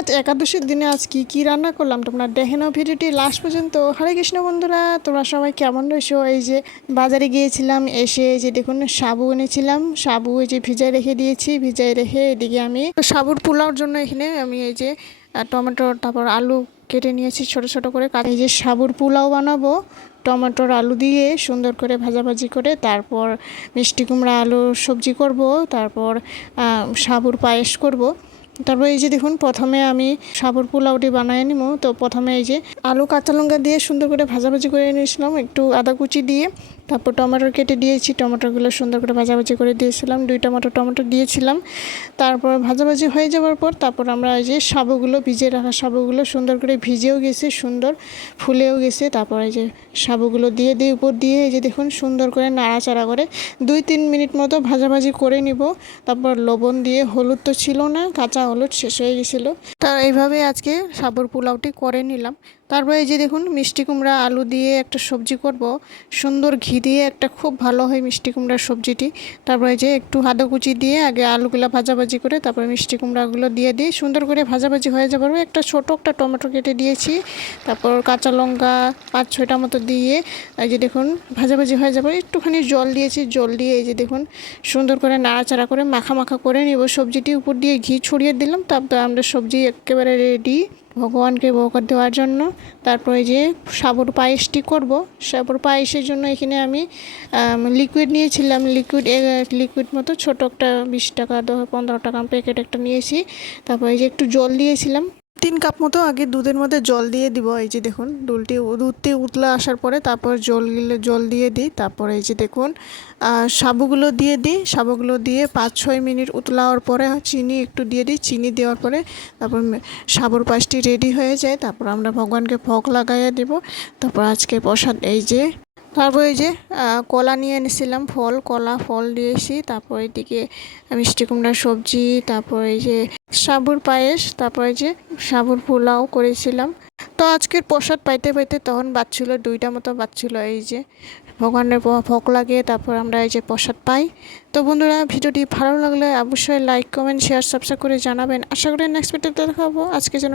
আজ একাদশীর দিনে আজ কি রান্না করলাম তোমরা দেখে নাও ভিডিওটি লাস্ট পর্যন্ত। হরে কৃষ্ণ বন্ধুরা, তোমরা সবাই কেমন রয়েছো? এই যে বাজারে গিয়েছিলাম, এসে এই যে দেখুন সাবু এনেছিলাম। সাবু এই যে ভিজায় রেখে দিয়েছি, ভিজায় রেখে এদিকে আমি সাবুর পোলাওর জন্য এখানে আমি এই যে টমেটো তারপর আলু কেটে নিয়েছি ছোট ছোট করে। এই যে সাবুর পোলাও বানাবো টমেটোর আলু দিয়ে সুন্দর করে ভাজাভাজি করে, তারপর মিষ্টি কুমড়া আলু সবজি করব, তারপর সাবুর পায়েস করব। তারপর এই যে দেখুন প্রথমে আমি সাবুর পোলাওটি বানিয়ে নিব। তো প্রথমে এই যে আলু কাঁচা লঙ্কা দিয়ে সুন্দর করে ভাজাভাজি করে নিয়েছিলাম, একটু আদা কুচি দিয়ে। তারপর টমেটো কেটে দিয়েছি, টমেটোগুলো সুন্দর করে ভাজাভাজি করে দিয়েছিলাম, 2টা টমেটো দিয়েছিলাম। তারপর ভাজাভাজি হয়ে যাওয়ার পর তারপর আমরা এই যে সাবুগুলো ভিজিয়ে রাখা সাবুগুলো সুন্দর করে ভিজেও গেছে, সুন্দর ফুলেও গেছে। তারপর এই যে সাবুগুলো দিয়ে উপর দিয়ে এই যে দেখুন সুন্দর করে নাড়াচাড়া করে 2-3 মিনিট মতো ভাজাভাজি করে নিব। তারপর লবণ দিয়ে, হলুদ তো ছিল না, কাঁচা হলুদ শেষ হয়ে গেছিলো। তা এইভাবে আজকে সাবুর পোলাওটি করে নিলাম। তারপরে এই যে দেখুন মিষ্টি কুমড়া আলু দিয়ে একটা সবজি করব, সুন্দর ঘি দিয়ে একটা খুব ভালো হয় মিষ্টি কুমড়ার সবজিটি। তারপরে যে একটু আদা কুচি দিয়ে আগে আলুগুলো ভাজাভাজি করে তারপরে মিষ্টি কুমড়াগুলো দিয়ে সুন্দর করে ভাজাভাজি হয়ে যাবার একটা একটা টমেটো কেটে দিয়েছি। তারপর কাঁচা লঙ্কা 5-6টা মতো দিয়ে এই যে দেখুন ভাজাভাজি হয়ে যাবে, একটুখানি জল দিয়েছি, জল দিয়ে এই যে দেখুন সুন্দর করে নাড়াচাড়া করে মাখা মাখা করে নিব সবজিটি। উপর দিয়ে ঘি ছড়িয়ে দিলাম। তারপর আমরা সবজি একেবারে রেডি ভগবানকে ভোগ দেওয়ার জন্য। তারপরে যে সাবুর পায়েসটি করব। সাবুর পায়েসের জন্য এখানে আমি লিকুইড নিয়েছিলাম, লিকুইড মতো ছোটো একটা 20 টাকা 15 টাকা প্যাকেট একটা নিয়েছি। তারপর এই যে একটু জল দিয়েছিলাম, 3 কাপ মতো আগে দুধের মধ্যে জল দিয়ে দিব। এই যে দেখুন দুধটি উতলা আসার পরে তারপর জল দিয়ে দিই। তারপর এই যে দেখুন সাবুগুলো দিয়ে দিই, সাবুগুলো দিয়ে 5-6 মিনিট উতলাওয়ার পরে চিনি একটু দিয়ে দিই। চিনি দেওয়ার পরে তারপর সাবুর পায়েসটি রেডি হয়ে যায়। তারপর আমরা ভগবানকে ভোগ লাগাইয়া দেব। তারপর আজকে প্রসাদ এই যে। তারপর এই যে কলা নিয়ে এনেছিলাম, ফল দিয়েছি। তারপর এদিকে মিষ্টি কুমড়ার সবজি, তারপর এই যে সাবুর পায়েস, তারপর এই যে সাবুর পোলাও করেছিলাম। তো আজকের প্রসাদ পাইতে পাইতে তখন বাজছিল 2টা মতো বাজছিল। এই যে ভগবানের ভোগ লাগিয়ে তারপর আমরা এই যে প্রসাদ পাই। তো বন্ধুরা ভিডিওটি ভালো লাগলে অবশ্যই লাইক, কমেন্ট, শেয়ার, সাবস্ক্রাইব করে জানাবেন। আশা করি নেক্সট ভিডিওতে দেখাবো। আজকে যেন